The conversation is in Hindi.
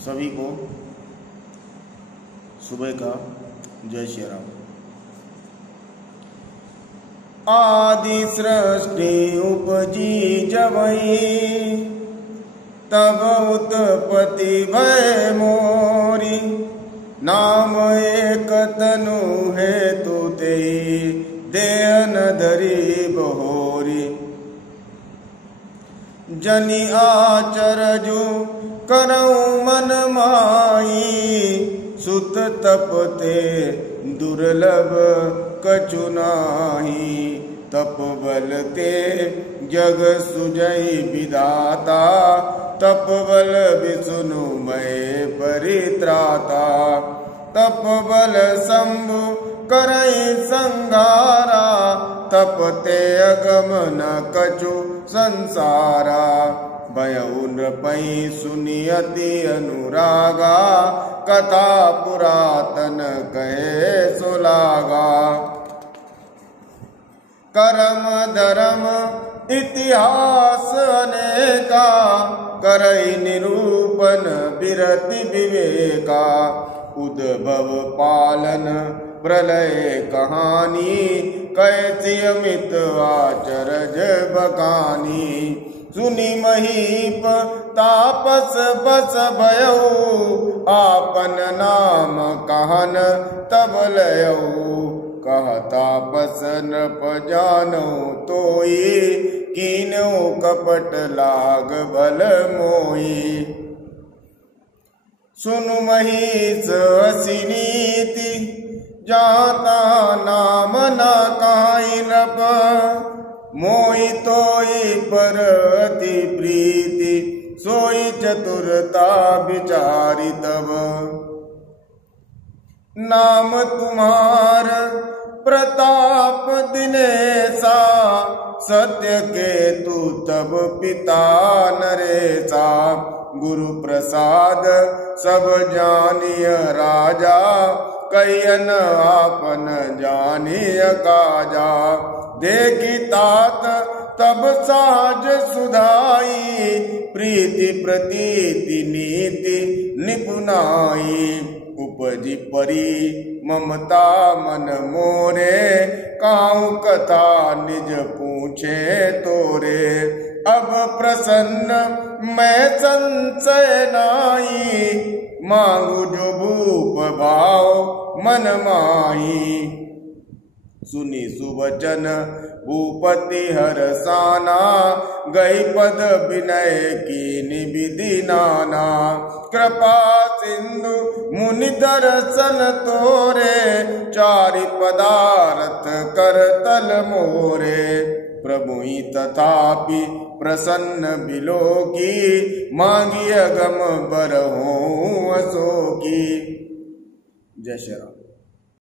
सभी को सुबह का जय श्री राम। आदि सृष्टि उपजी जबई, तब उत्पत्ति भय मोरी। नाम एक तनु हेतु तेई, देह न धरी बहोरी। जनि आचरजु करऊँ मन माई, सुत तपते दुर्लभ कछु नाहि। तप बल ते जग सुजई विधाता, तप बल विष्णु मय परित्राता। तप बल शंभु करई संघारा, तप ते अगम न कछु संसारा। भयउ नृपै सुनियति अनुरागा, कथा पुरातन कहे सुलागा। कर्म धर्म इतिहास अनेका, करई निरूपण बिरति विवेका। उद्भव पालन प्रलय कहानी, कैसी अमित आचरज बखानी। सुनि महीप तापस बस भयऊ, आपन नाम कहन तब लयऊ। कह तापस नृप जानो तोई, कीन्यो कपट लाग भल मोई। सुनु महिष असी नीति, जाता नाम न काई नृप। मोई तोई पर अति प्रीति, सोई चतुरता विचारी तब। नाम तुम्हार प्रताप दिनेशा, सत्य केतु तब पिता नरेशा। गुरु प्रसाद सब जानिय राजा, कहियन आपन जानिय काजा। देखी तात तब साज सुधाई, प्रीति प्रतीति नीति निपुनाई। उपजी परी ममता मन मोरे, काहू कथा निज पूछे तोरे। अब प्रसन्न मैं संशय नाई, मांगू जो भूप भाव मन माही। सुनी सुवचन भूपति हरसाना, गई पद विनय की निविधि नाना। कृपा सिंधु मुनि दर्शन तोरे, चारि पदार्थ कर तल मोरे। प्रभुई तथापि प्रसन्न बिलोकी, मांगी अगम बरहूँ अशोकी। जय श्री राम।